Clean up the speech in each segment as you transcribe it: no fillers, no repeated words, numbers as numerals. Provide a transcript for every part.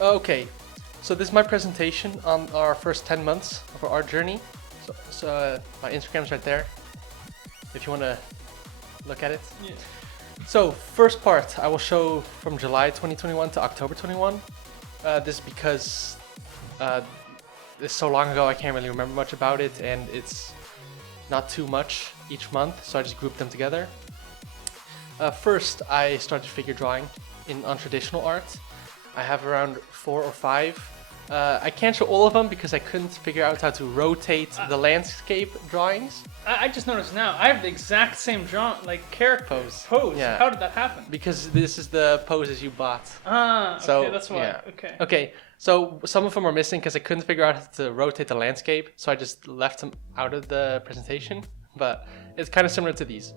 Okay, so this is my presentation on our first 10 months of our art journey. So my Instagram's right there, if you want to look at it. Yeah. So first part, I will show from July 2021 to October 21. This is because it's so long ago I can't really remember much about it, and it's not too much each month, so I just grouped them together. First, I started figure drawing on traditional art. I have around 4 or 5. I can't show all of them because I couldn't figure out how to rotate the landscape drawings. I just noticed now, I have the exact same character pose. Yeah. How did that happen? Because this is the poses you bought. Okay, So, that's why. yeah. Okay. So some of them are missing because I couldn't figure out how to rotate the landscape, so I just left them out of the presentation, but it's kind of similar to these.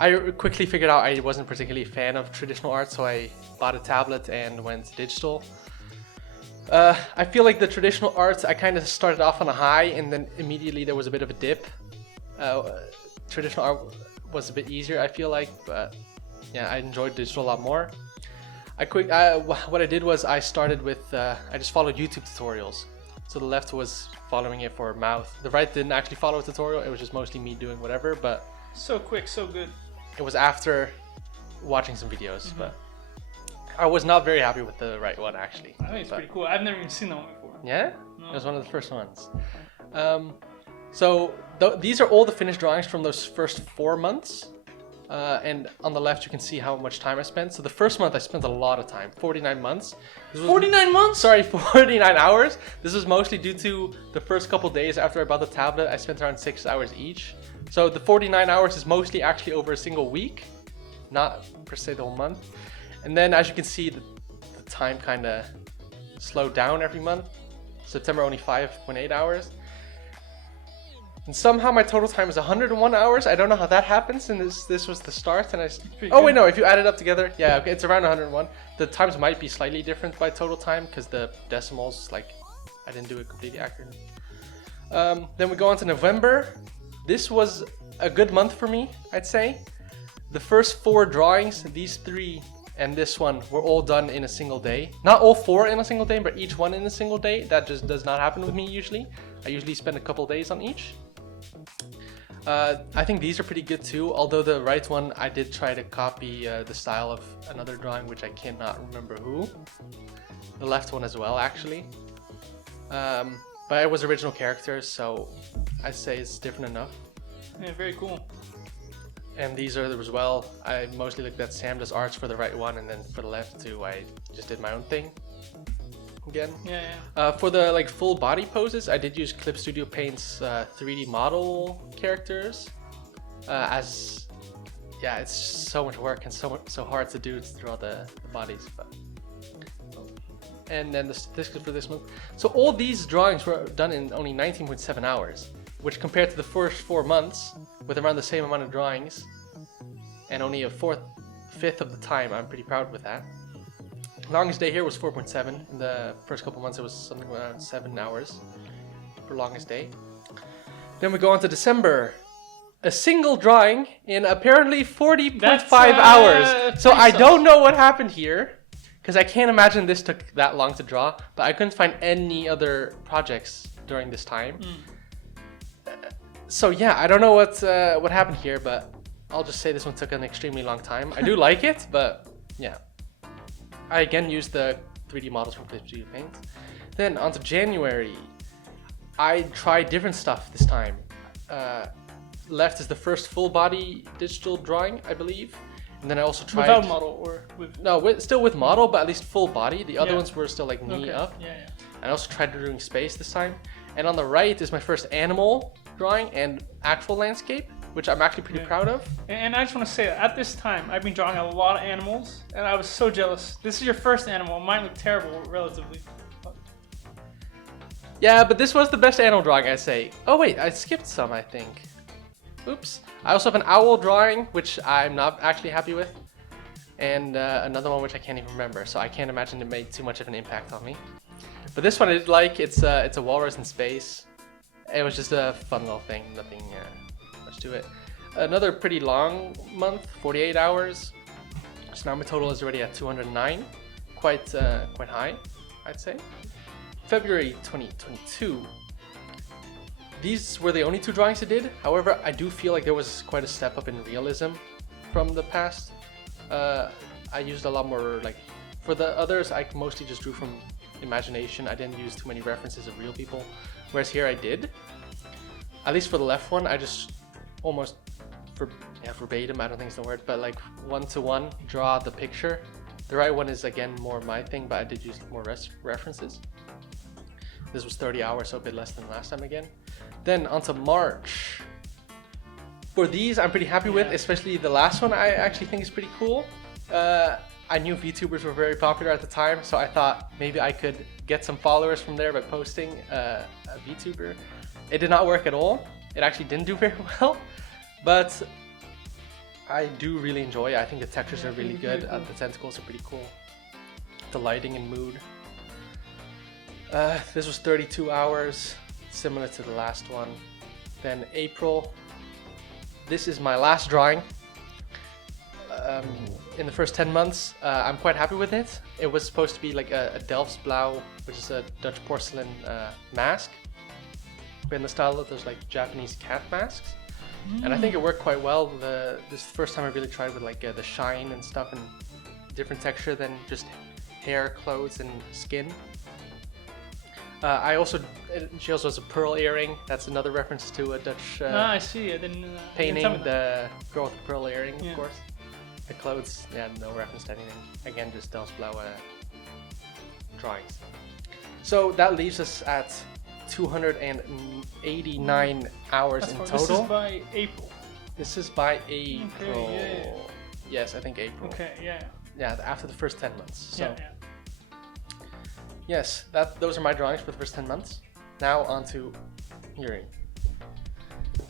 I quickly figured out I wasn't particularly a fan of traditional art, so I bought a tablet and went digital. I feel like the traditional art, I kind of started off on a high and then immediately there was a bit of a dip. Traditional art was a bit easier, I feel like, but yeah, I enjoyed digital a lot more. What I did was I started with, I just followed YouTube tutorials. So the left was following it for mouth. The right didn't actually follow a tutorial, it was just mostly me doing whatever, but... So quick, so good. It was after watching some videos, but I was not very happy with the right one actually. I think it's pretty cool. I've never even seen that one before. Yeah? No. It was one of the first ones. So these are all the finished drawings from those first 4 months. And on the left you can see how much time I spent. So the first month I spent a lot of time, 49 months. 49 months? Sorry, 49 hours. This was mostly due to the first couple days after I bought the tablet. I spent around 6 hours each. So the 49 hours is mostly actually over a single week, not per se the whole month. And then as you can see, the time kind of slowed down every month. September only 5.8 hours. And somehow my total time is 101 hours. I don't know how that happens, and this was the start. And wait, no, if you add it up together, yeah, okay, it's around 101. The times might be slightly different by total time because the decimals, like, I didn't do it completely accurate. Then we go on to November. This was a good month for me, I'd say. The first 4 drawings, these 3 and this one, were all done in a single day. Not all 4 in a single day, but each one in a single day. That just does not happen with me usually. I usually spend a couple days on each. I think these are pretty good too, although the right one, I did try to copy the style of another drawing, which I cannot remember who. The left one as well, actually. But it was original characters, so I'd say it's different enough. Yeah, very cool. And these are as well. I mostly looked at Sam does arts for the right one, and then for the left too, I just did my own thing. Again. Yeah. For the full body poses, I did use Clip Studio Paint's 3D model characters. It's so much work and so hard to do to draw the bodies. And then the statistics for this month. So all these drawings were done in only 19.7 hours, which compared to the first 4 months with around the same amount of drawings and only a fifth of the time, I'm pretty proud with that. Longest day here was 4.7. In the first couple months it was something around 7 hours for longest day. Then we go on to December. A single drawing in apparently 40.5 hours. So I don't know what happened here, because I can't imagine this took that long to draw, but I couldn't find any other projects during this time. So yeah, I don't know what happened here, but I'll just say this one took an extremely long time. I do like it, but yeah. I again used the 3D models from Clip Studio Paint. Then on to January. I tried different stuff this time. Left is the first full body digital drawing, I believe. And then I also tried... Without model or with... No, still with model, but at least full body. The other ones were still like knee up. Yeah. I also tried doing space this time. And on the right is my first animal drawing and actual landscape, which I'm actually pretty proud of. And I just want to say that at this time, I've been drawing a lot of animals, and I was so jealous. This is your first animal. Mine looked terrible, relatively. Yeah, but this was the best animal drawing, I say. Oh wait, I skipped some, I think. Oops. I also have an owl drawing, which I'm not actually happy with. And another one which I can't even remember, so I can't imagine it made too much of an impact on me. But this one I did like. It's a walrus in space. It was just a fun little thing, nothing much to it. Another pretty long month, 48 hours. So now my total is already at 209. quite high, I'd say. February 2022. These were the only 2 drawings I did. However, I do feel like there was quite a step up in realism from the past. I used a lot more, like, for the others, I mostly just drew from imagination. I didn't use too many references of real people, whereas here I did. At least for the left one, I just almost, verbatim, I don't think it's the word, but like 1-to-1 draw the picture. The right one is again more my thing, but I did use more references. This was 30 hours, so a bit less than last time again. Then onto March. For these, I'm pretty happy with, especially the last one I actually think is pretty cool. I knew VTubers were very popular at the time, so I thought maybe I could get some followers from there by posting a VTuber. It did not work at all. It actually didn't do very well, but I do really enjoy it. I think the textures are really good. The tentacles are pretty cool. The lighting and mood. This was 32 hours, similar to the last one. Then April. This is my last drawing. In the first 10 months, I'm quite happy with it. It was supposed to be like a Delftsblauw, which is a Dutch porcelain mask, in the style of those like Japanese cat masks. And I think it worked quite well. This is the first time I really tried with like the shine and stuff and different texture than just hair, clothes, and skin. She also has a pearl earring. That's another reference to a Dutch I see. I didn't painting. The girl with the pearl earring, of course. The clothes, no reference to anything. Again, just Delftsblauw drawings. So that leaves us at 289 hours in total. This is by April. This is by April. Okay, yeah. Yes, I think April. Okay, yeah. Yeah, after the first 10 months. So. Yeah. Yes, those are my drawings for the first 10 months. Now on to Youri.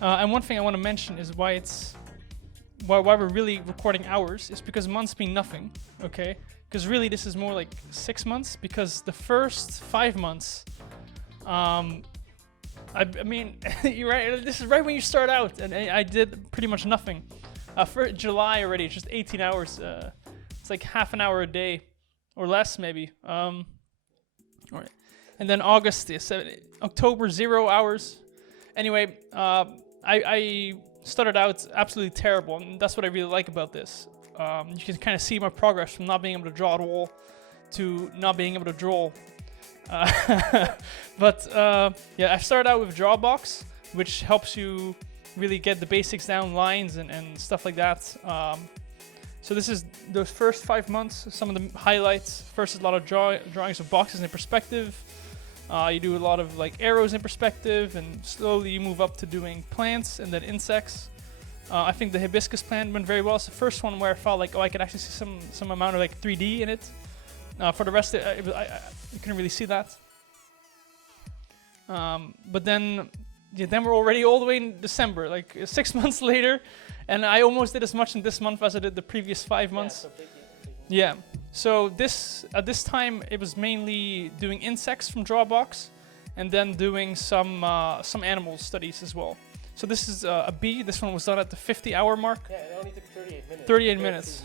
And one thing I want to mention is why we're really recording hours is because months mean nothing, okay? Because really this is more like 6 months, because the first 5 months, I mean, you're right. This is right when you start out, and I did pretty much nothing. For July already, just 18 hours. It's like half an hour a day, or less maybe. All right. And then August, October, 0 hours. Anyway, I started out absolutely terrible, and that's what I really like about this. You can kind of see my progress from not being able to draw at all to not being able to draw. But I started out with Drawbox, which helps you really get the basics down, lines and stuff like that. So this is those first 5 months, some of the highlights. First is a lot of drawings of boxes in perspective. You do a lot of like arrows in perspective, and slowly you move up to doing plants and then insects. I think the hibiscus plant went very well. It's the first one where I felt like, I could actually see some amount of like 3D in it. For the rest, I couldn't really see that. But then we're already all the way in December, like 6 months later, and I almost did as much in this month as I did the previous 5 months. Yeah. So at this time it was mainly doing insects from Drawbox, and then doing some animal studies as well. So this is a bee. This one was done at the 50-hour mark. Yeah, it only took 38 minutes. 38 minutes.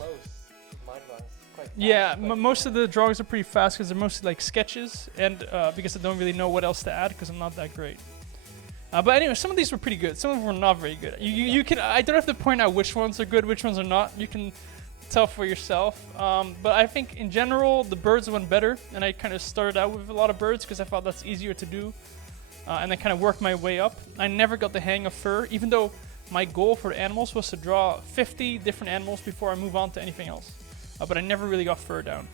Yeah, most of the drawings are pretty fast because they're mostly like sketches, and because I don't really know what else to add because I'm not that great. But anyway, some of these were pretty good. Some of them were not very good. You can. I don't have to point out which ones are good, which ones are not. You can tell for yourself. But I think in general the birds went better, and I kind of started out with a lot of birds because I thought that's easier to do, and I kind of worked my way up. I never got the hang of fur, even though my goal for animals was to draw 50 different animals before I move on to anything else. But I never really got fur down.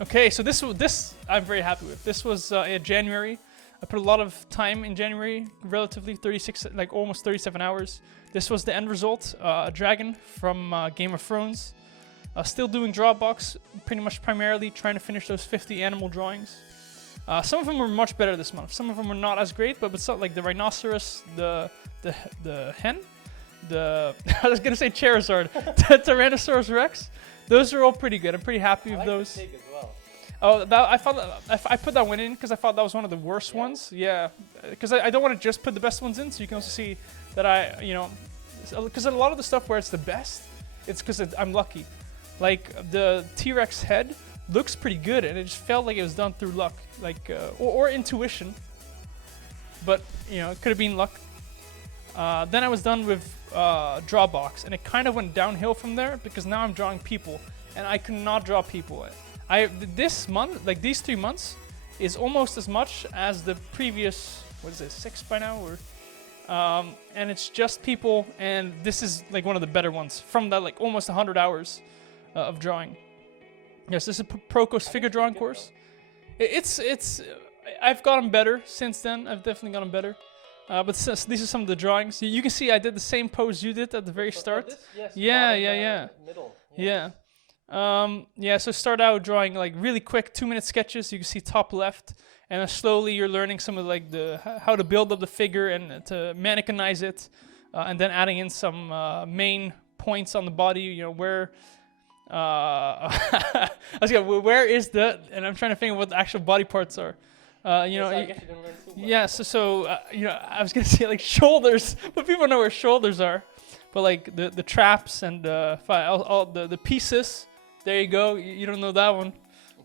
Okay, so this I'm very happy with. This was in January. I put a lot of time in January, relatively 36, like almost 37 hours. This was the end result, a dragon from Game of Thrones. Still doing Drawbox, pretty much primarily trying to finish those 50 animal drawings. Some of them were much better this month. Some of them were not as great, but it's not like the rhinoceros, the hen, I was gonna say Charizard, the Tyrannosaurus Rex. Those are all pretty good. I'm pretty happy with those. The pig as well. Oh, I put that one in because I thought that was one of the worst ones. Yeah, because I don't want to just put the best ones in, so you can also see that because a lot of the stuff where it's the best, it's because I'm lucky. Like the T-Rex head looks pretty good, and it just felt like it was done through luck, like or intuition. But you know, it could have been luck. Then I was done with draw box, and it kind of went downhill from there because now I'm drawing people, and I could not draw people. This month, like these 3 months, is almost as much as the previous. What is it, 6 by now? Or and it's just people, and this is like one of the better ones from that, like almost 100 hours of drawing. Yes, this is a Proco's figure drawing course. It's I've gotten better since then. I've definitely gotten better. But these are some of the drawings. You can see I did the same pose you did at the very start. Yes, Yeah. Middle. Yeah. So start out drawing like really quick 2-minute sketches. You can see top left, and then slowly you're learning some of like how to build up the figure and to mannequinize it, and then adding in some main points on the body. You know where. I was going, where is the? And I'm trying to think of what the actual body parts are. You know. I guess you didn't learn too much. Yeah. So you know, I was gonna say like shoulders, but people know where shoulders are. But like the traps and all the pieces. There you go. You don't know that one.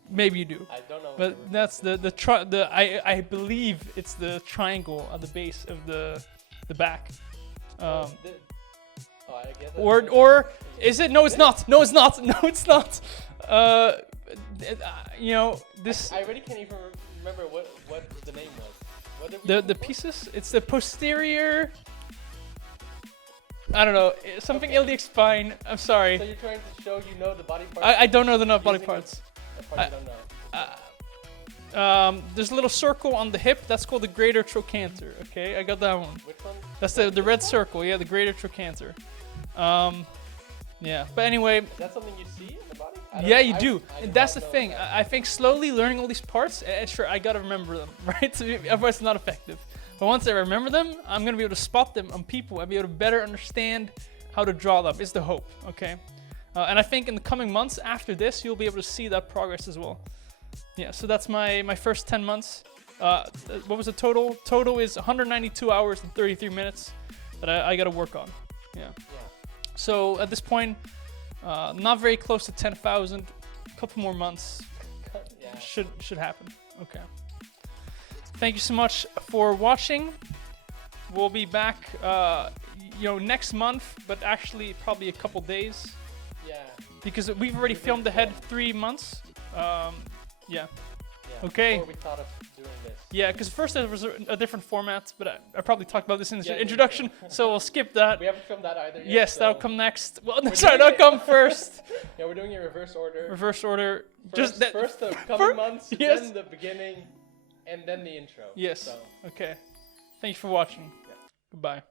Maybe you do. I don't know. But that's I believe it's the triangle at the base of the back. I get that. Or is it? No, it's not. No, it's not. No, it's not. You know this. I already can't even remember what the name was. What did we The pieces. It's the posterior. I don't know. Something iliac spine. I'm sorry. So you're trying to show you know the body parts? I don't know the body parts. That part you don't know. There's a little circle on the hip. That's called the greater trochanter. Okay, I got that one. Which one? That's the red circle. Yeah, the greater trochanter. Yeah. But anyway. Is that something you see in the body? Yeah, you do. I And do that's the not know thing. that. I think slowly learning all these parts. Sure, I gotta remember them, right? So otherwise, it's not effective. But once I remember them, I'm gonna be able to spot them on people. I'll be able to better understand how to draw them. Is the hope. Okay. And I think in the coming months after this, you'll be able to see that progress as well. Yeah, so that's my first 10 months. What was the total? Total is 192 hours and 33 minutes that I got to work on. Yeah. So at this point, not very close to 10,000. A couple more months should happen. Okay. Thank you so much for watching. We'll be back, next month, but actually probably a couple days. Yeah. Because we've already filmed ahead 3 months. Yeah. Okay. Before we thought of doing this. Yeah, because first there was a different format, but I probably talked about this in the introduction, so we'll skip that. We haven't filmed that either yet. Yes, so that'll come next. Well, sorry, that'll come first. Yeah, we're doing it reverse order. Reverse order. First the coming months, yes. then the beginning, and then the intro. Yes. So. Okay. Thank you for watching. Yeah. Goodbye.